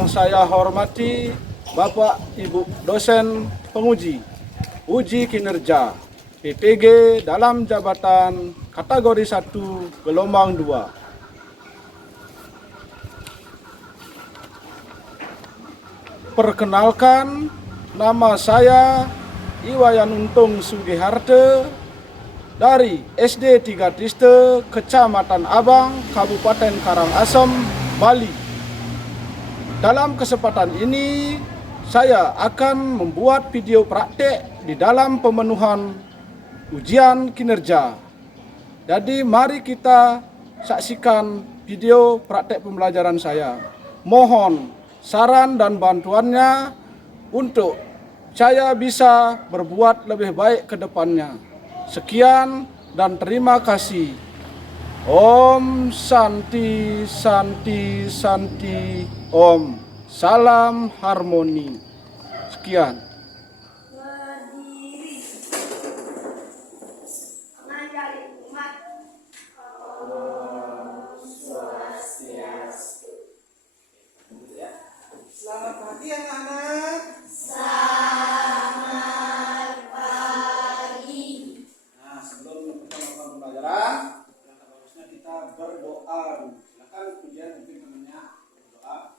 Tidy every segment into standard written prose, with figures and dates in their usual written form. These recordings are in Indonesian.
yang saya hormati Bapak Ibu dosen penguji uji kinerja PPG dalam jabatan kategori 1 gelombang 2. Perkenalkan, nama saya Iwayan Untung Sugiharte dari SD 3 Tiste, Kecamatan Abang, Kabupaten Karangasem, Bali. Dalam kesempatan ini, saya akan membuat video praktek di dalam pemenuhan ujian kinerja. Jadi mari kita saksikan video praktek pembelajaran saya. Mohon saran dan bantuannya untuk saya bisa berbuat lebih baik ke depannya. Sekian dan terima kasih. Om Santi Santi Santi Om. Salam harmoni. Sekian. Selamat pagi anak-anak. Selamat pagi. Nah, sebelum kita melakukan pembelajaran, langkah bagusnya kita berdoa. Silakan ujian mungkin namanya berdoa.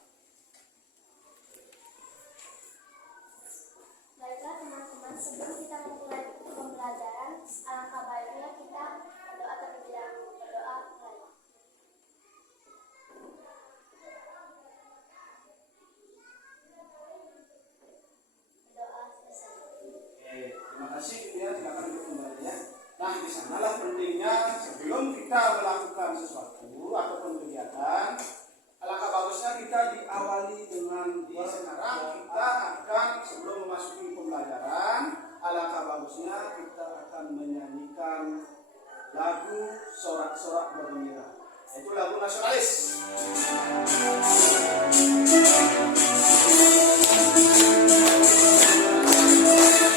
Baiklah teman-teman, sebelum kita memulai pembelajaran, alangkah baiknya kita berdoa terlebih dahulu. Berdoa mulai. Berdoa selesai. Oke, terima kasih. Kemudian silakan duduk kembali ya. Nah, di sanalah pentingnya sebelum kita melakukan sesuatu ataupun kegiatan, alangkah bagusnya kita diawali dengan sekarang kita akan sebelum memasuki pembelajaran, alangkah bagusnya kita akan menyanyikan lagu Sorak-Sorak Bergembira, yaitu lagu nasionalis.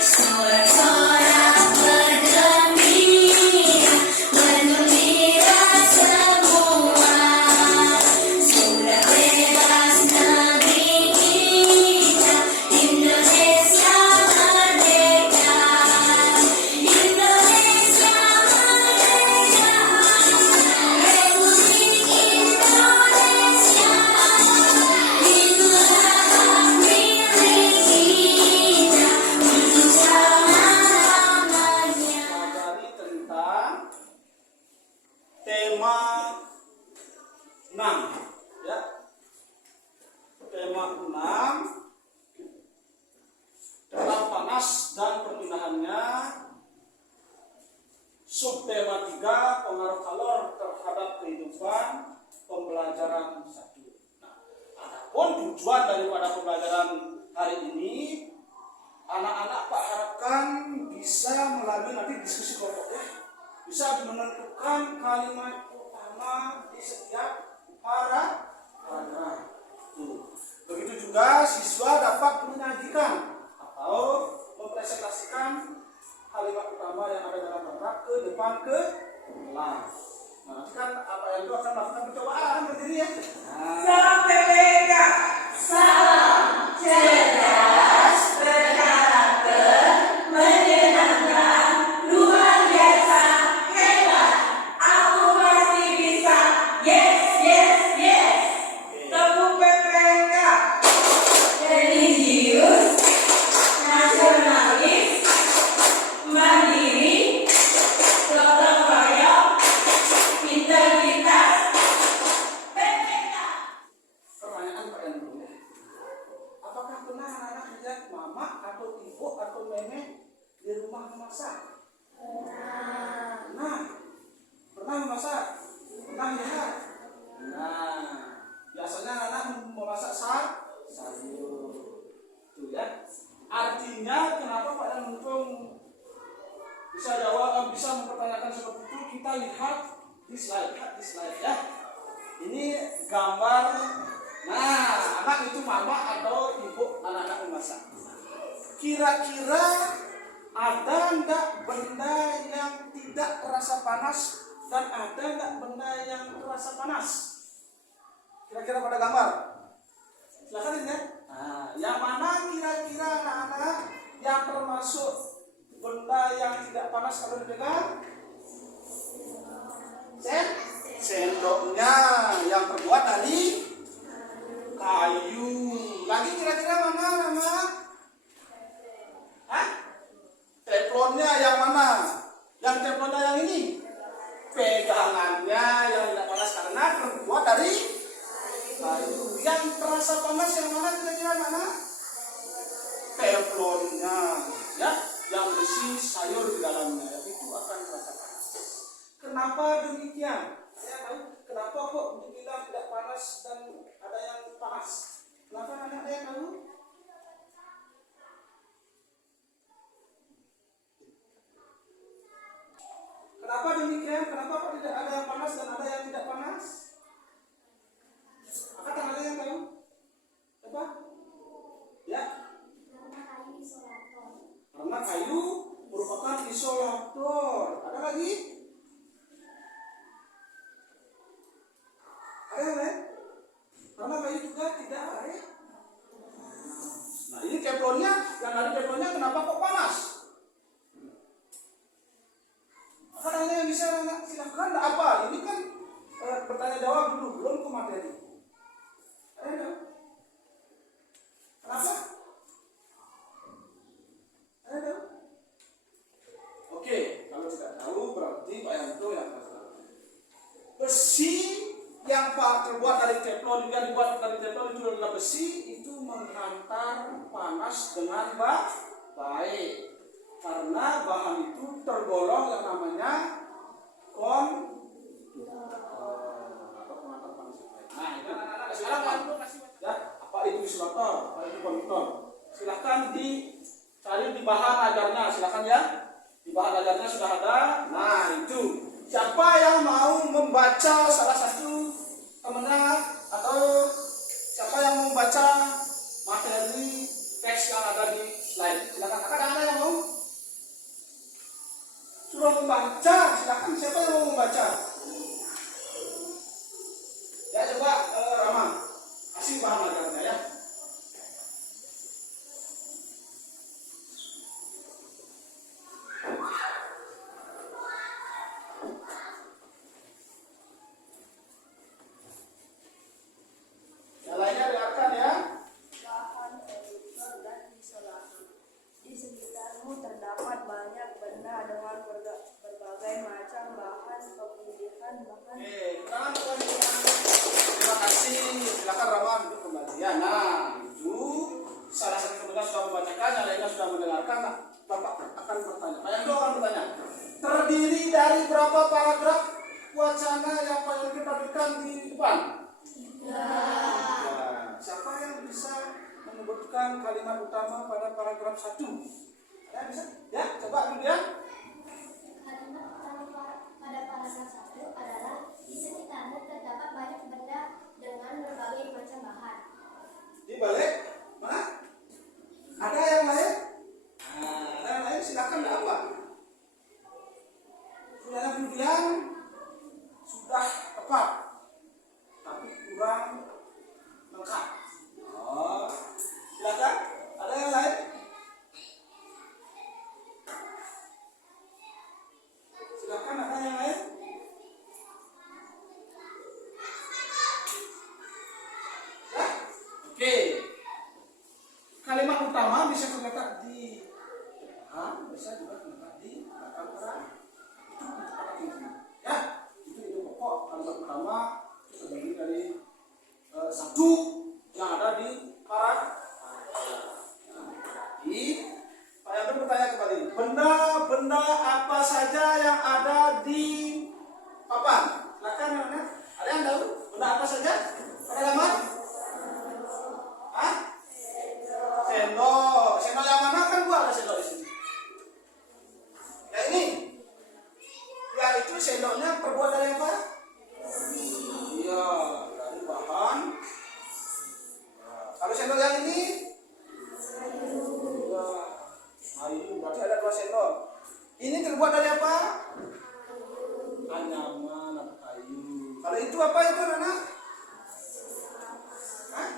Sorak-sorak bergembira, bergembira semua. Sudah bebas negeri kita, Indonesia merdeka. Indonesia merdeka, Republik Indonesia. Itulah hak milik kita untuk selama-lamanya. Pelajari tentang tema 6 ya. Tema 6 tentang panas dan perpindahannya. Subtema 3 pengaruh kalor terhadap kehidupan, pembelajaran 1. Nah, adapun tujuan daripada pembelajaran hari ini, anak-anak Pak harapkan bisa melalui nanti diskusi kelompok ya, bisa menentukan kalimat utama di setiap paragraf. Begitu juga siswa dapat menyajikan atau mempresentasikan kalimat utama yang ada dalam paragraf ke depan ke kelas. Nah, nanti kan apa yang itu akan melakukan percobaan berdiri ya. Salam PPK. Salam cerdas, berkarakter, menyenangkan, luar biasa, hebat. Aku pasti bisa. Yes, yes, yes. Tepuk PPK. Religius, nasionalis, mandiri, gotong royong, integritas, PPK. Pertanyaan Pak Endro, apakah pernah anak-anak lihat mama atau ibu atau nenek di rumah memasak? Nah, pernah memasak? Pernah lihat? Nah, biasanya anak memasak sayur. Tuh ya. Artinya kenapa Pak Endro bisa jawab, bisa mempertanyakan seperti itu? Kita lihat di slide ya. Ini gambar. Nah, anak itu mama atau ibu anak-anak memasak. Kira-kira ada enggak benda yang tidak terasa panas dan ada enggak benda yang terasa panas? Kira-kira pada gambar. Silakan lihat. Nah, yang mana kira-kira anak-anak yang termasuk benda yang tidak panas kalau dipegang? Sendoknya yang terbuat dari kayu. Lagi kira-kira mana nama? Hah? Teflonnya yang mana? Yang teflonnya yang ini? Pegangannya yang tidak panas karena terbuat dari kayu. Yang terasa panas yang mana kira-kira mana? Teflonnya, ya, yang besi sayur di dalamnya itu akan terasa panas. Kenapa demikian? Saya tahu kenapa kok dibilang tidak panas dan ada yang panas. Kenapa ada yang tahu? Kenapa demikian? Kenapa kok tidak ada yang panas dan ada yang tidak panas? Angkat ada yang tahu? Apa? Ya. Karena kayu merupakan isolator. Ada lagi? Ada yang lain? Karena kayu juga tidak air. Nah ini teflonnya, yang dari teflonnya kenapa kok panas? Ada yang bisa silahkan. Apa? Ini kan bertanya jawab dulu, belum ke materi. Ada yang tahu? Kenapa? Ada yang tahu? Oke, kalau tidak tahu berarti Pak Yanto yang tahu. Besi yang terbuat dari teflon juga dibuat dari teflon itu adalah besi itu menghantar panas dengan baik karena bahan itu tergolong yang namanya atau pengantar panas yang baik. Nah, itu anak-anak sekarang ya, apa itu isolator, apa itu konduktor. Silahkan dicari di bahan ajarnya, silahkan ya. Di bahan ajarnya sudah ada. Nah, itu. Siapa yang mau membaca salah satu temannya atau siapa yang mau membaca materi teks yang ada di slide? Silakan. Ada yang mau? Suruh membaca. Silakan. Siapa yang mau membaca? Ya coba Rama kasih bahan ajarnya ya. Terima kasih. Silakan Rama untuk pembagian. Nah, itu salah satu teman sudah membacakan, yang lainnya sudah mendengarkan. Nah, Bapak akan bertanya. Pak Yanto akan bertanya. Terdiri dari berapa paragraf wacana yang Pak Yanto tampilkan di depan? Nah, siapa yang bisa menyebutkan kalimat utama pada paragraf 1? Ada yang bisa? Ya, coba kemudian. Kalimat utama pada paragraf 1 adalah di sekitarmu terdapat banyak benda dengan berbagai macam bahan. Di balik mana? Ada yang lain? Nah, ada yang lain silakan. Ada apa? Sudah kemudian sudah tepat, tapi kurang lengkap. Oh, silakan. Ada yang lain? Silakan, ada yang lain? Ya? Oke. Kalimat utama bisa terletak di depan, bisa juga terletak di belakang orang. Itu kata kunci. Ya, itu ide pokok. Kalimat utama itu terdiri dari satu yang ada di paragraf. Pak Yanto bertanya kembali, benda-benda apa saja yang ada di papan? Silakan, mana? Ada yang tahu? Benda apa saja? Ada gambar? Hah? Sendok. Sendok yang mana? Kan gua ada sendok di sini. Ya ini. Ya itu sendoknya terbuat dari apa? Iya, dari bahan. Nah, kalau sendok yang ini? Kayu, berarti ada 2 sendok. Ini terbuat dari apa? Anyaman atau kayu. Kalau itu apa itu, Nana? Hah?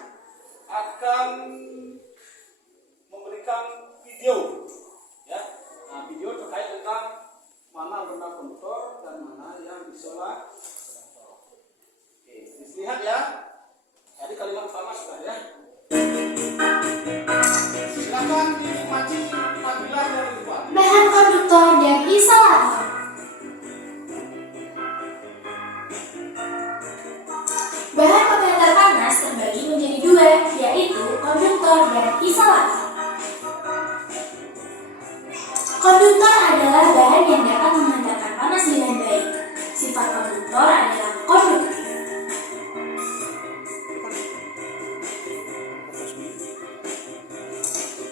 Oke, lihat ya. Jadi kalimat pertama sudah ya. Silakan dinikmati tampilan dari luar. Bahan konduktor dan isolator. Bahan penghantar panas terbagi menjadi dua, yaitu konduktor dan isolator. Konduktor adalah bahan yang dapat menghantarkan panas dengan baik. Sifat konduktor adalah konduktif.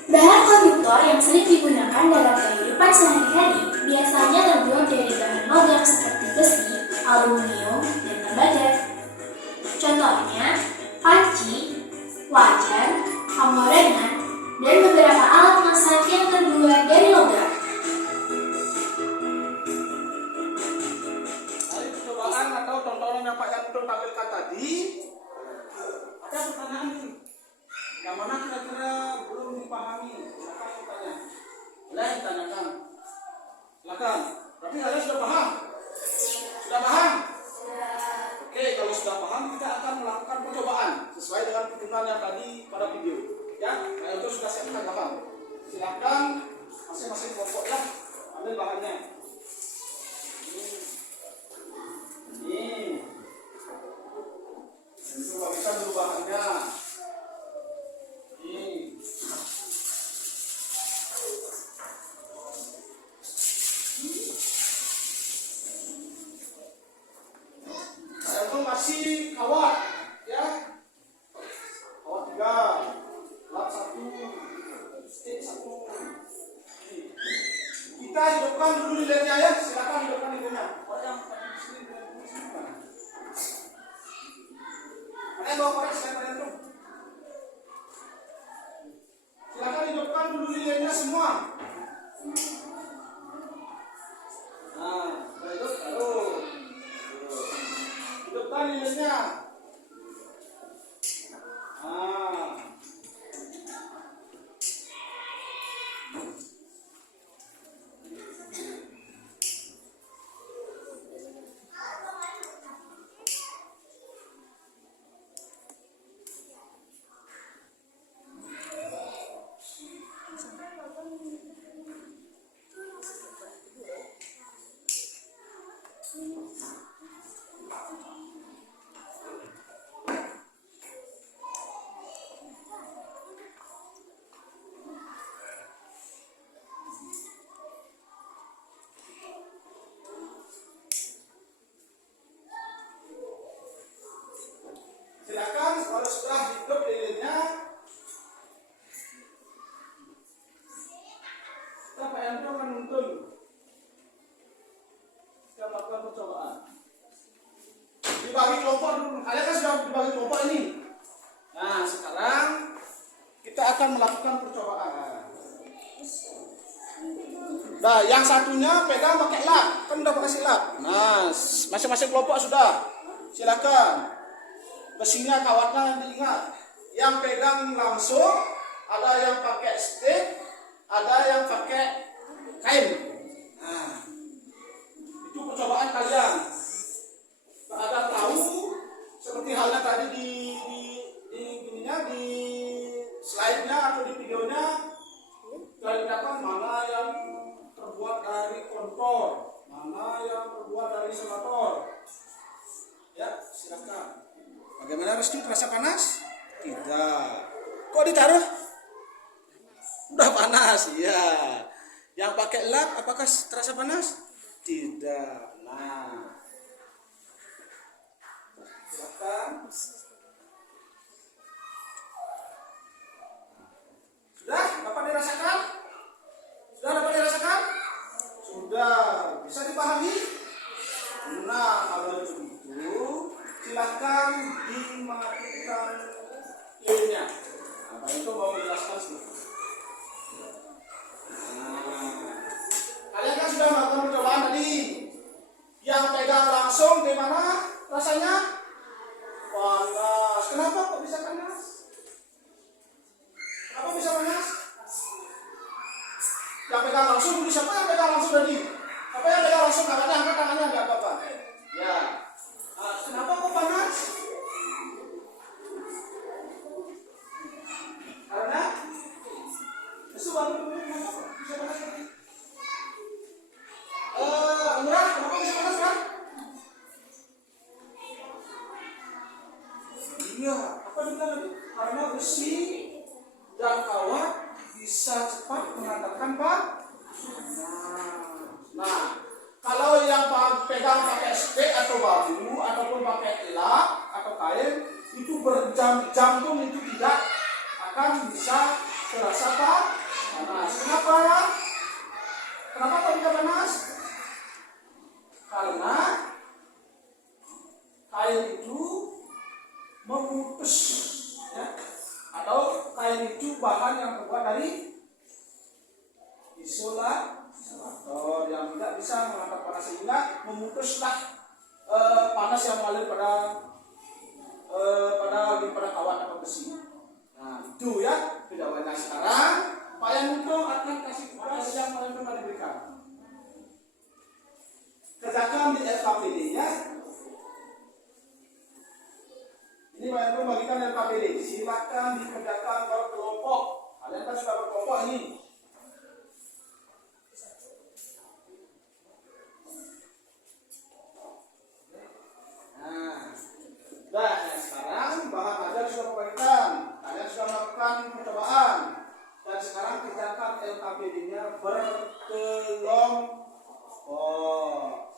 Bahan konduktor yang sering digunakan dalam kehidupan sehari-hari biasanya terbuat dari bahan logam seperti besi, aluminium, dan tembaga. Contohnya, panci, wajan, penggorengan, dan beberapa alat masak yang terbuat dari logam. Dari percobaan atau tontonan yang Pak Yanto tampilkan tadi, ada pertanyaan nih. Yang mana kira-kira belum dipahami? Silakan bertanya. Boleh ditanyakan. Silakan. Berarti kalian sudah paham? Sudah paham? Oke, kalau sudah paham kita akan melakukan percobaan sesuai dengan hitungan yang tadi pada video. Ya, Pak Yanto sudah siapkan bahan. Silakan masing-masing kelompok ya, ambil bahannya. Ini. Tentu bagikan dulu bahannya. Ini. Saya pun masih kawat, ya. Kawat 3, lat 1, stick 1. Kita hidupkan dulu lilinnya ya. Silakan hidupkan lilinnya. Oh yang tadi di sini mana? Mana yang bawa korek saya tanya tuh. Silakan hidupkan dulu lilinnya semua. Nah, sudah hidup baru. Hidupkan lilinnya. Nah. Silakan kalau sudah hidup lilinnya, kita Pak Yanto akan nuntun. Kita melakukan percobaan. Dibagi kelompok dulu. Kalian kan sudah dibagi kelompok ini. Nah, sekarang kita akan melakukan percobaan. Nah, yang satunya pegang pakai lap, kan udah pakai silap. Nah, masing-masing kelompok sudah. Silakan. Besinya kawatnya yang diingat. Yang pegang langsung, ada yang pakai stick, ada yang pakai kain. Nah, itu percobaan kalian. Ada tahu seperti halnya tadi di slide-nya atau di videonya, kalian katakan mana yang terbuat dari kontor, mana yang terbuat dari isolator. Ya, silakan. Bagaimana Restu, terasa panas? Tidak. Kok ditaruh? Udah panas, iya. Yang pakai lap apakah terasa panas? Tidak. Nah, silakan. Sudah dapat dirasakan? Sudah dapat dirasakan? Sudah. Bisa dipahami? Nah, kalau begitu silakan dimatikan lilinnya. Apa itu mau menjelaskan sedikit? Nah, kalian kan sudah melakukan percobaan tadi. Yang pegang langsung gimana rasanya? Panas. Kenapa kok bisa panas? Kenapa bisa panas? Yang pegang langsung, siapa yang pegang langsung tadi? Siapa yang pegang langsung? Tangannya angkat, tangannya enggak apa-apa. Ya. Iya, apa dibilang tadi? Karena besi dan kawat bisa cepat mengantarkan pak. Nah, kalau yang pegang pakai spek atau bambu ataupun pakai lak atau kain itu berjam-jam pun itu tidak akan bisa terasa panas. Kenapa? Kenapa kok tidak panas? Karena kain itu memutus, ya, atau kain itu bahan yang terbuat dari isolator yang tidak bisa mengangkat panas sehingga memutuslah panas yang mengalir pada kawat atau besi. Nah itu ya tidak banyak. Sekarang Pak Yanto akan kasih tugas yang paling pernah diberikan. Kerjakan di LKPD ya. Ini Pak Yanto bagikan LKPD. Silakan dikerjakan berkelompok. Kalian kan sudah berkelompok ini. Nah, sekarang bahan ajar sudah perbaikan, kalian sudah melakukan percobaan, dan sekarang kerjakan LKPD-nya berkelompok.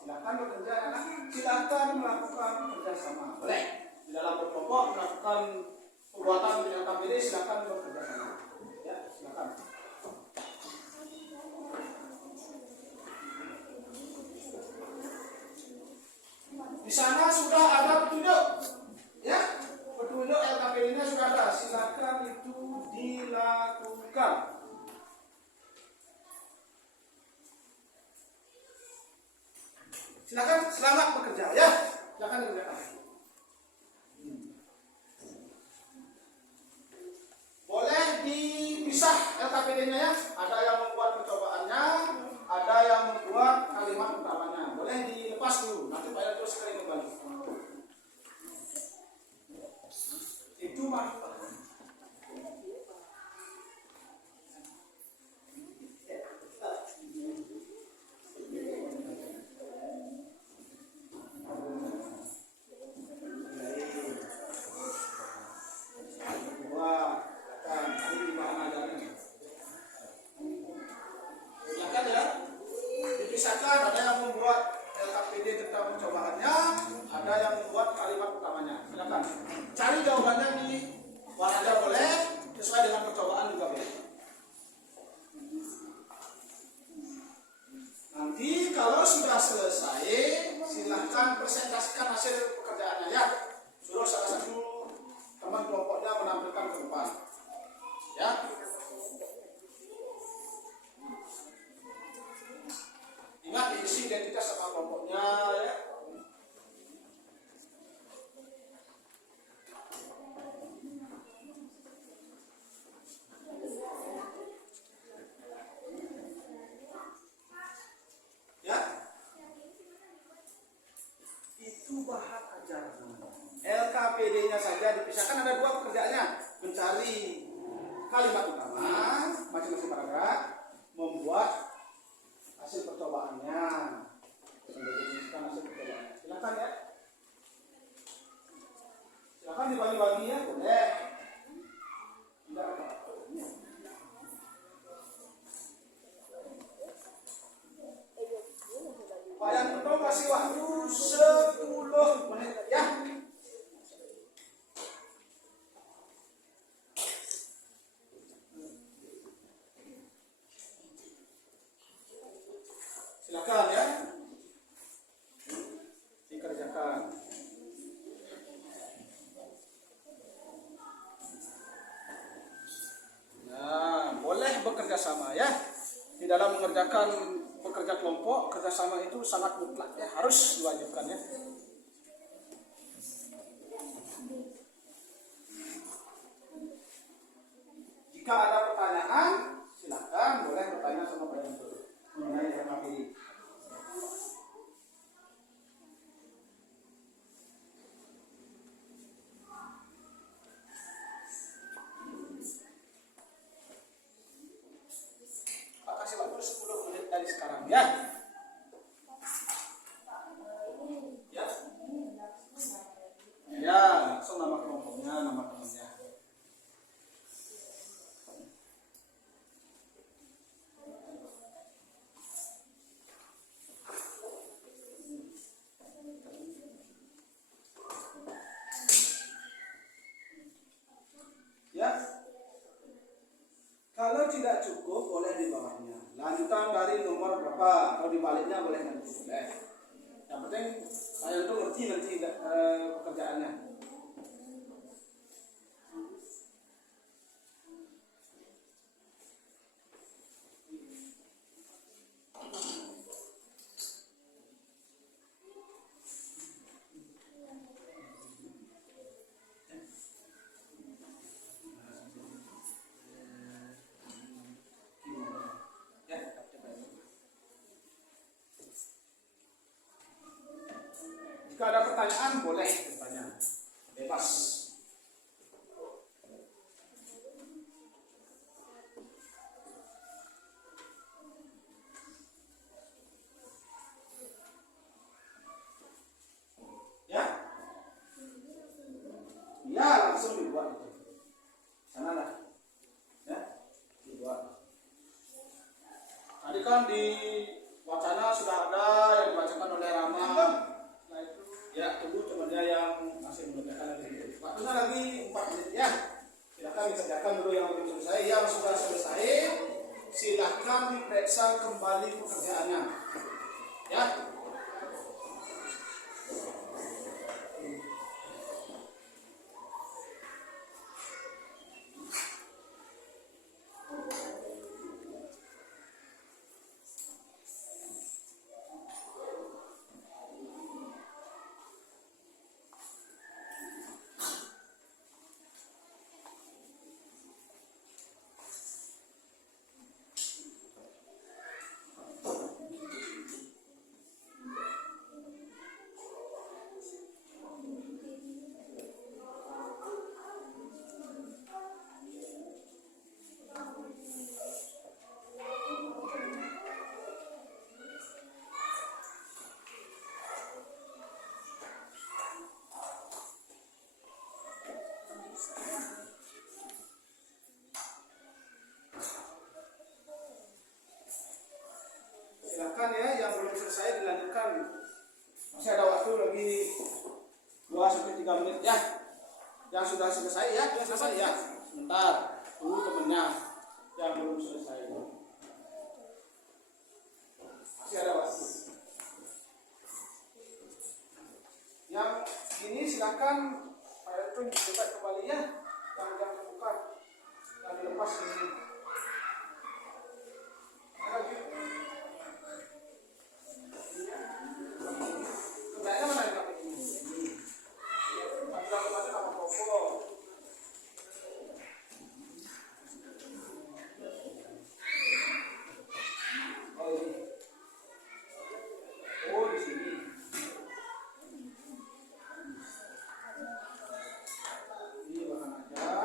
Silakan bekerja, silakan melakukan kerjasama. Boleh di dalam berkelompok melakukan pembuatan LKPD, silakan bekerja sama. Ya, silakan. Di sana sudah ada petunjuk, ya, petunjuk LKPD-nya sudah ada. Silakan itu dilakukan. Silakan, selamat bekerja, ya. Silakan dikerjakan. Boleh dipisah LKPD-nya ya. Ada yang membuat percobaannya, ada yang membuat kalimat utamanya. Boleh dilepas dulu, nanti Pak Yanto sekali kembali. Itu mah. Cari jawabannya di Wanaja boleh, sesuai dengan percobaan juga boleh. Nanti kalau sudah selesai, silahkan presentasikan hasil pekerjaannya ya. Suruh salah satu teman kelompoknya menampilkan ke depan. Ya. Ingat diisi identitas sama kelompoknya ya. LKPD-nya saja dipisahkan, ada dua pekerjaannya, mencari kalimat utama masing-masing paragraf, membuat hasil percobaannya, silakan ya, silakan dibagi-bagi ya, boleh. Tidak apa. Pak Yanto kasih waktu 10 menit ya. Silakan ya, dikerjakan. Nah, boleh bekerja sama ya. Di dalam mengerjakan bekerja kelompok, kerjasama itu sangat mutlak ya, harus diwajibkan ya. Jika ada pertanyaan, silakan boleh bertanya sama Pak Yanto mengenai LKPD. Pak kasih waktu 10 menit dari sekarang ya. Ya. Ya, langsung nama kelompoknya. apa-apa, kalau dibaliknya boleh nanti boleh. Yang penting saya tuh ngerti nanti pekerjaannya. Jika ada pertanyaan boleh bertanya, bebas. Ya, ya langsung dibuat itu. Sana lah, ya dibuat. Tadi kan di wacana sudah ada yang dibacakan oleh Rama. Ya, tunggu temannya yang masih mengerjakan lagi. Waktunya lagi 4 menit ya. Silakan dikerjakan dulu yang belum selesai. Yang sudah selesai, silakan diperiksa kembali pekerjaannya. Ya. Silakan ya, yang belum selesai dilanjutkan. Masih ada waktu lagi 2-3 menit ya. Yang sudah selesai ya, yang selesai ya. Sebentar, tunggu temennya yang belum selesai. Masih ada waktu. Yang ini silakan Pak itu dibuka kembali ya. Yang terbuka, yang dilepas ini. Kerjanya mana yang ini? Panggilan sama Popo. Oh ini. Oh di sini. Ini bahan ajar.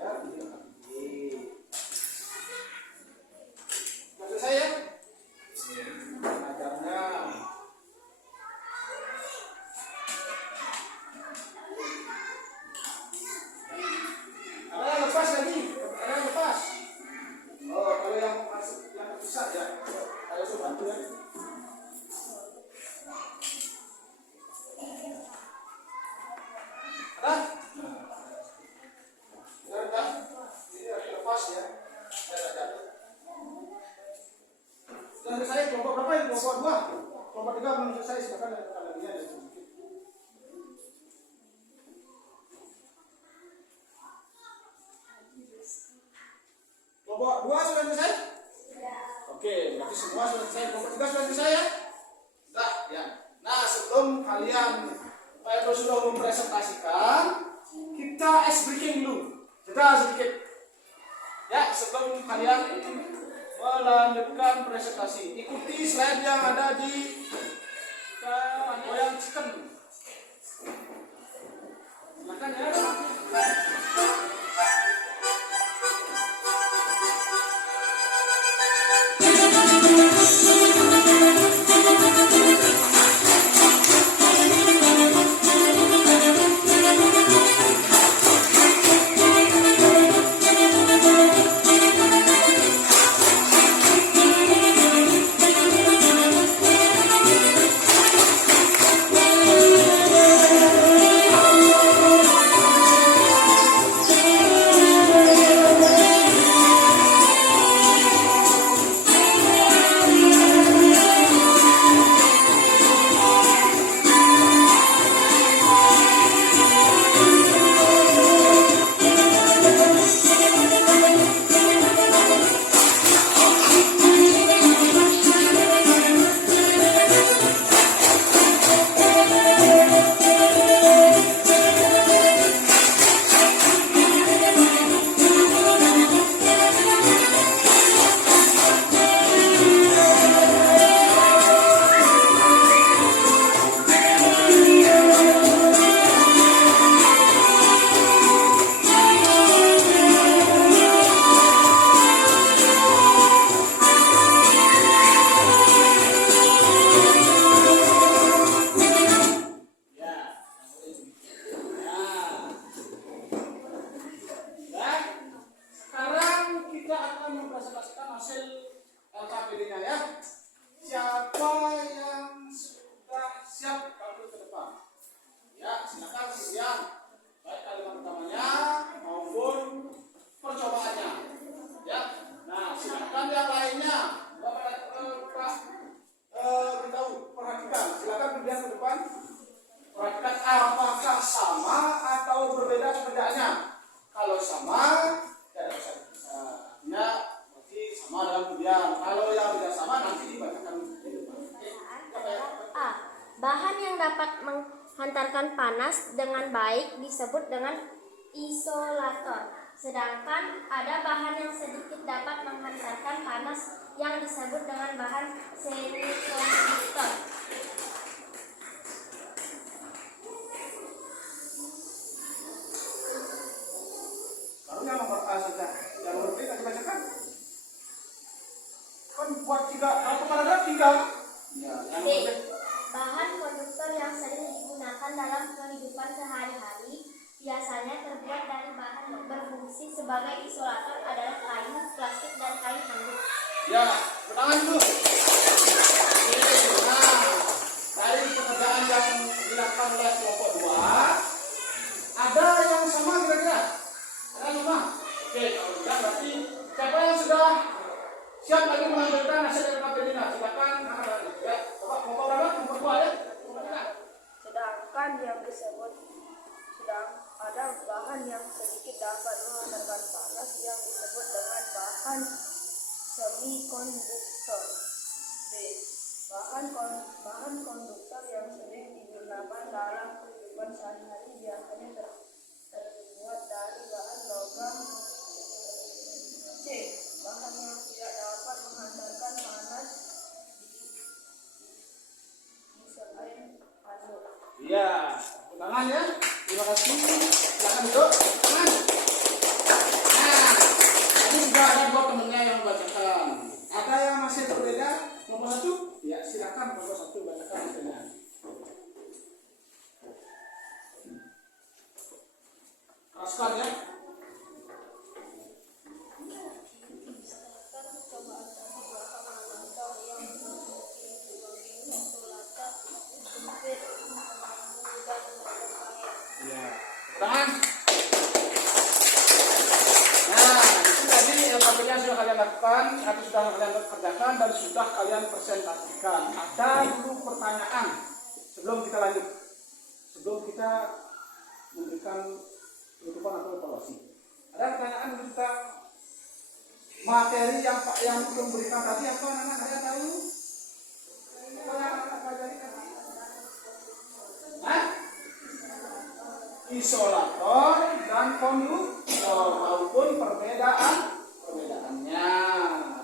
Ini akan maksud saya ajarnya ada yang lepas lagi, ada yang lepas. Oh kalau yang masuk yang terpisah ya, ayo tuh bantu ya. Ada? Ada? Ini harus lepas ya. Ada jatuh. Sudah selesai kelompok berapa ini? Kelompok 2, kelompok 3 belum selesai, silakan lanjutkan lagi ya. Kelompok 2 sudah selesai? Oke, berarti semua sudah selesai. Kelompok 3 sudah selesai ya? Sudah ya. Nah sebelum kalian Pak Edo sudah mempresentasikan, kita ice breaking dulu. Jeda sedikit. Ya, sebelum kalian melanjutkan presentasi, ikuti slide yang ada di goyang chicken. Silakan ya. sama atau berbeda pekerjaannya? Kalau sama, tidak bisa dipisah. Artinya berarti sama dalam kemudian. Kalau yang tidak sama nanti dibacakan di depan. A. Bahan yang dapat menghantarkan panas dengan baik disebut dengan isolator. Sedangkan ada bahan yang sedikit dapat menghantarkan panas yang disebut dengan bahan semikonduktor. Baru yang nomor A saja. Yang nomor B tadi bacakan. Kan buat berapa paragraf 3? Ya, yang B. nomor B. Bahan konduktor yang sering digunakan dalam kehidupan sehari-hari biasanya terbuat dari bahan yang berfungsi sebagai isolator adalah kayu, plastik, dan kain handuk. Ya, bertangan dulu. Oke, nah, dari pekerjaan yang dilakukan oleh kelompok 2, ada yang sama kira-kira? Ada sama? Oke, kalau tidak berarti siapa yang sudah siap lagi menampilkan hasil dari KPD? Silakan, ya. Coba kelompok berapa? Kelompok 2 ya. Sedangkan yang disebut ada bahan yang sedikit dapat menghantarkan panas yang disebut dengan bahan semikonduktor. B. Bahan konduktor yang sering digunakan dalam kehidupan sehari-hari biasanya terbuat dari bahan logam. C. Bahan yang tidak dapat menghantarkan panas disebut handuk. Iya, tangan ya. Terima kasih. Silakan duduk. Tangan. Nah, tadi sudah ada 2 temannya yang membacakan. Ada yang masih berbeda? Nomor 1? Ya, silakan nomor 1 bacakan hasilnya. Keraskan ya. Tangan. Nah, itu tadi LKP-nya sudah kalian lakukan atau sudah kalian kerjakan dan sudah kalian presentasikan. Ada dulu pertanyaan sebelum kita lanjut, sebelum kita memberikan penutupan atau evaluasi. Ada pertanyaan tentang materi yang belum berikan tadi apa anak-anak ada tahu? Apa yang anak pelajari tadi? Hah? Isolator dan konduktor maupun perbedaannya.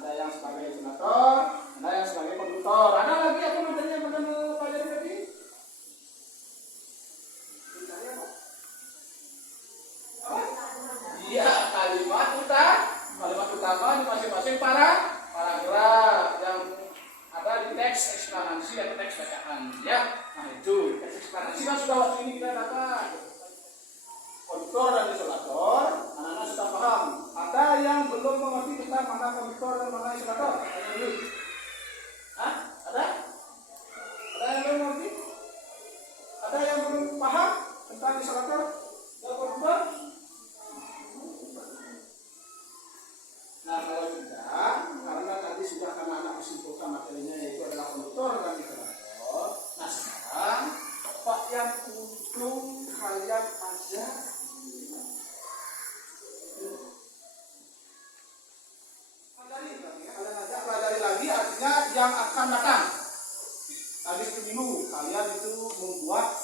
Ada yang sebagai isolator, ada yang sebagai konduktor. Ada lagi apa materi yang pernah pelajari tadi? Apa? Iya, kalimat utama di masing-masing paragraf yang ada di teks eksplanasi atau teks bacaan. Ya, nah itu teks eksplanasi kan sudah waktu ini kita dapat. Konduktor dan isolator, anak-anak sudah paham. Ada yang belum mengerti tentang mana konduktor dan mana isolator? Hah? Ada? Ada yang belum mengerti? Ada yang belum paham tentang isolator dan konduktor? Nah, kalau tidak, karena tadi sudah anak-anak menyimpulkan materinya yaitu adalah konduktor dan isolator. Nah, sekarang apa yang untung kalian aja pelajari lagi artinya yang akan datang. Habis minggu kalian itu membuat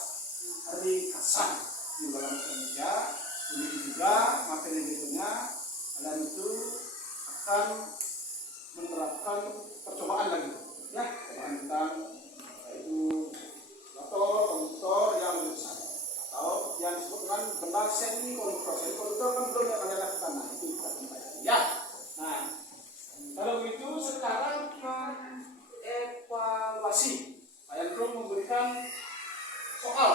ringkasan di dalam meja. Ini juga materi berikutnya kalian itu akan menerapkan percobaan lagi, ya, tentang itu konduktor yang lebih besar atau yang disebut dengan benang semi konduktor. Semi konduktor kan belum yang kalian lakukan. Nah, itu kita pelajari, ya. Nah, kalau begitu sekarang evaluasi. Kalian perlu memberikan soal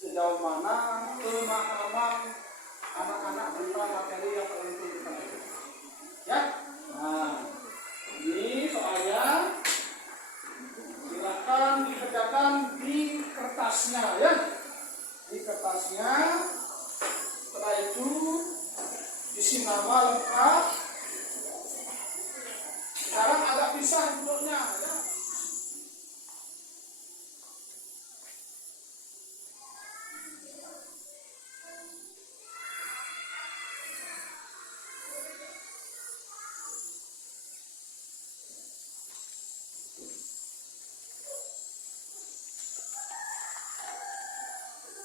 sejauh mana pemahaman anak-anak tentang materi yang kalian berikan. Ya. Nah, ini soalnya silakan dikerjakan di kertasnya, ya. Di kertasnya. Setelah itu isi nama lengkap. Sekarang agak pisah duduknya, ya.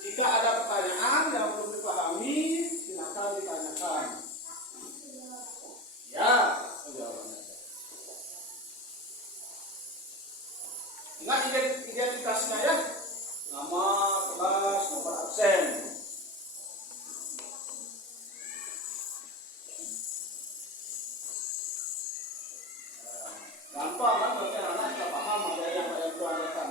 Jika ada pertanyaan yang belum dipahami, silakan ditanyakan. Ya, jawabannya. Ingat identitasnya ya. Nama, kelas, nomor absen. Gampang kan, berarti anak sudah paham apa yang itu ajarkan.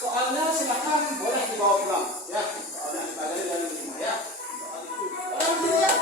Soalnya silakan boleh dibawa pulang ya. Soalnya dipelajari dari rumah ya. Soal itu. Orang sini ya.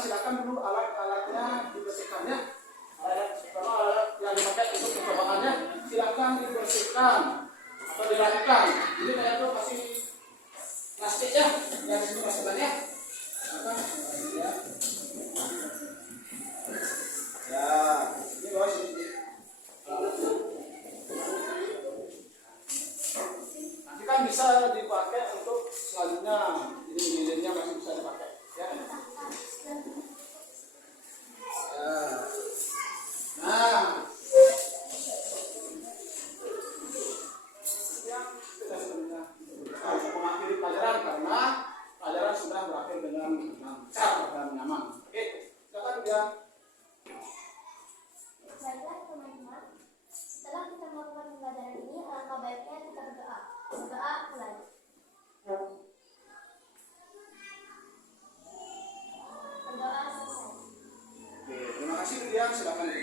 Silakan dulu alat-alatnya dibersihkan ya. Alat yang dipakai untuk percobaannya silakan dibersihkan atau dirapikan. Ini saya tuh kasih plastik ya, yang sini masalahnya. Ya. Ya, ini bawa sini. Nanti kan bisa dipakai untuk selanjutnya. Ini lilinnya masih bisa dipakai. Ya. Nah, untuk mengakhiri pelajaran karena pelajaran sudah berakhir dengan lancar dan nyaman. Oke, silakan ya. Baiklah teman-teman, setelah kita melakukan pembelajaran ini, alangkah baiknya kita berdoa. Berdoa mulai. Berdoa selesai. Oke, terima kasih Dian, silakan.